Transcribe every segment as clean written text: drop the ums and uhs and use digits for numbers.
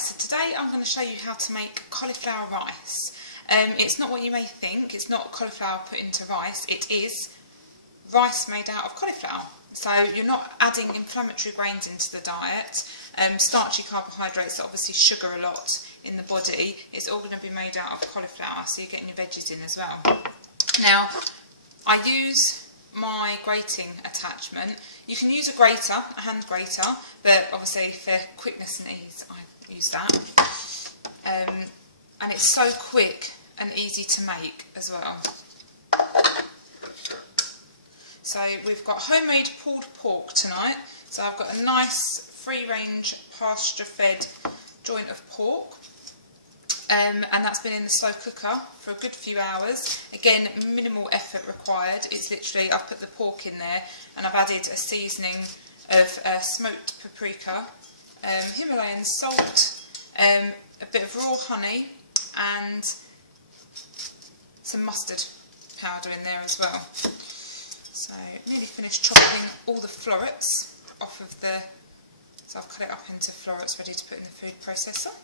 So today I'm going to show you how to make cauliflower rice. It's not what you may think, it's not cauliflower put into rice, it is rice made out of cauliflower. So you're not adding inflammatory grains into the diet, starchy carbohydrates, obviously sugar a lot in the body. It's all going to be made out of cauliflower, so you're getting your veggies in as well. Now, I use my grating attachment. You can use a grater, a hand grater, but obviously for quickness and ease I use that. And it's so quick and easy to make as well. So we've got homemade pulled pork tonight. So I've got a nice free-range pasture-fed joint of pork. And that's been in the slow cooker for a good few hours. Again, minimal effort required. It's literally, I've put the pork in there and I've added a seasoning of smoked paprika, Himalayan salt, a bit of raw honey and some mustard powder in there as well. So nearly finished chopping all the florets off of the, so I've cut it up into florets ready to put in the food processor.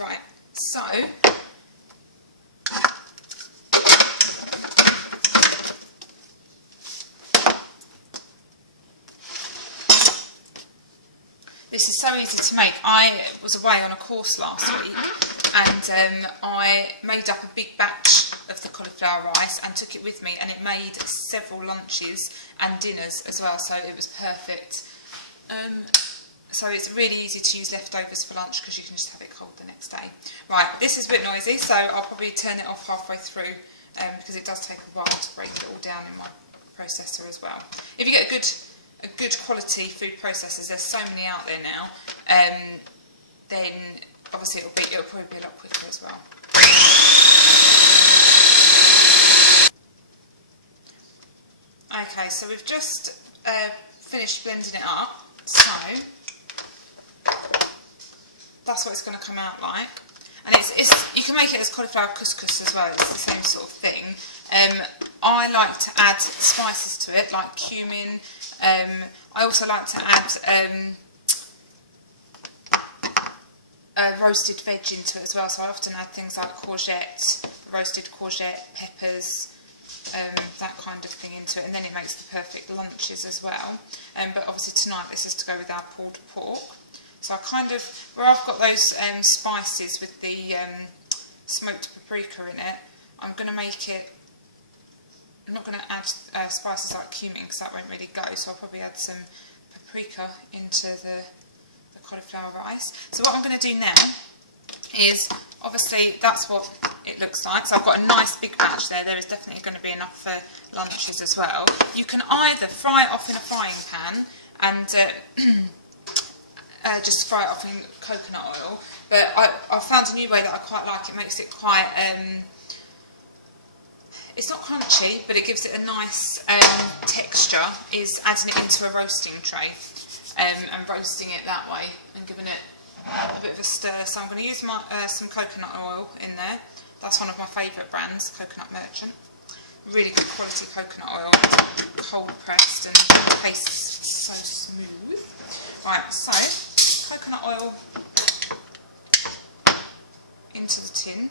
Right, so this is so easy to make. I was away on a course last week and I made up a big batch of the cauliflower rice and took it with me, and it made several lunches and dinners as well, so it was perfect. So it's really easy to use leftovers for lunch because you can just have it cold the next day. Right, this is a bit noisy, so I'll probably turn it off halfway through because it does take a while to break it all down in my processor as well. If you get a good quality food processors, there's so many out there now, then obviously it'll probably be a lot quicker as well. Okay, so we've just finished blending it up, so that's what it's going to come out like. And you can make it as cauliflower couscous as well, it's the same sort of thing. I like to add spices to it, like cumin. I also like to add roasted veg into it as well, so I often add things like courgette, roasted courgette, peppers, that kind of thing into it, and then it makes the perfect lunches as well. But obviously tonight this is to go with our pulled pork. So I kind of, where I've got those spices with the smoked paprika in it, I'm going to make it, I'm not going to add spices like cumin because that won't really go, so I'll probably add some paprika into the cauliflower rice. So what I'm going to do now is, obviously that's what it looks like, so I've got a nice big batch there. There is definitely going to be enough for lunches as well. You can either fry it off in a frying pan and just fry it off in coconut oil, but I found a new way that I quite like. It makes it quite, it's not crunchy, but it gives it a nice texture, is adding it into a roasting tray and roasting it that way and giving it a bit of a stir. So I'm going to use some coconut oil in there. That's one of my favourite brands, Coconut Merchant. Really good quality coconut oil, cold pressed and tastes so smooth. Right, so coconut oil into the tin.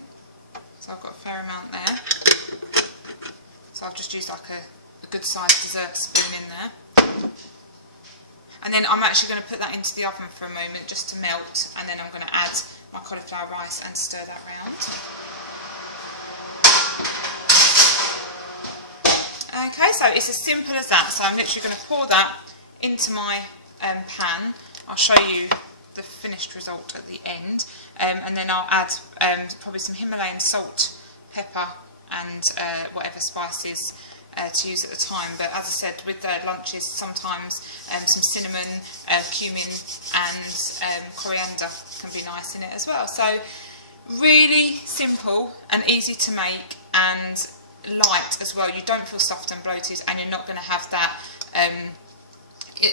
So I've got a fair amount there. So I've just used like a good sized dessert spoon in there. And then I'm actually going to put that into the oven for a moment just to melt, and then I'm going to add my cauliflower rice and stir that round. Okay, so it's as simple as that. So I'm literally going to pour that into my pan. I'll show you the finished result at the end, and then I'll add probably some Himalayan salt, pepper and whatever spices to use at the time. But as I said, with the lunches sometimes some cinnamon, cumin and coriander can be nice in it as well. So really simple and easy to make and light as well. You don't feel stuffed and bloated, and you're not going to have that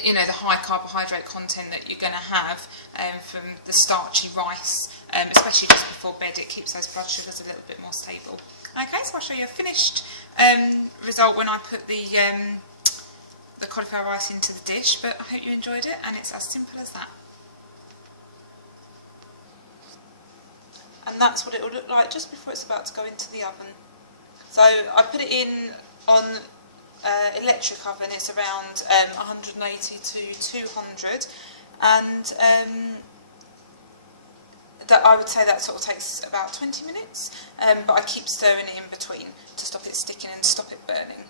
you know, the high carbohydrate content that you're going to have from the starchy rice, especially just before bed. It keeps those blood sugars a little bit more stable. Okay, so I'll show you a finished result when I put the cauliflower rice into the dish, but I hope you enjoyed it, and it's as simple as that. And that's what it will look like just before it's about to go into the oven. So I put it in on electric oven. It's around 180 to 200, and that I would say that sort of takes about 20 minutes, but I keep stirring it in between to stop it sticking and stop it burning.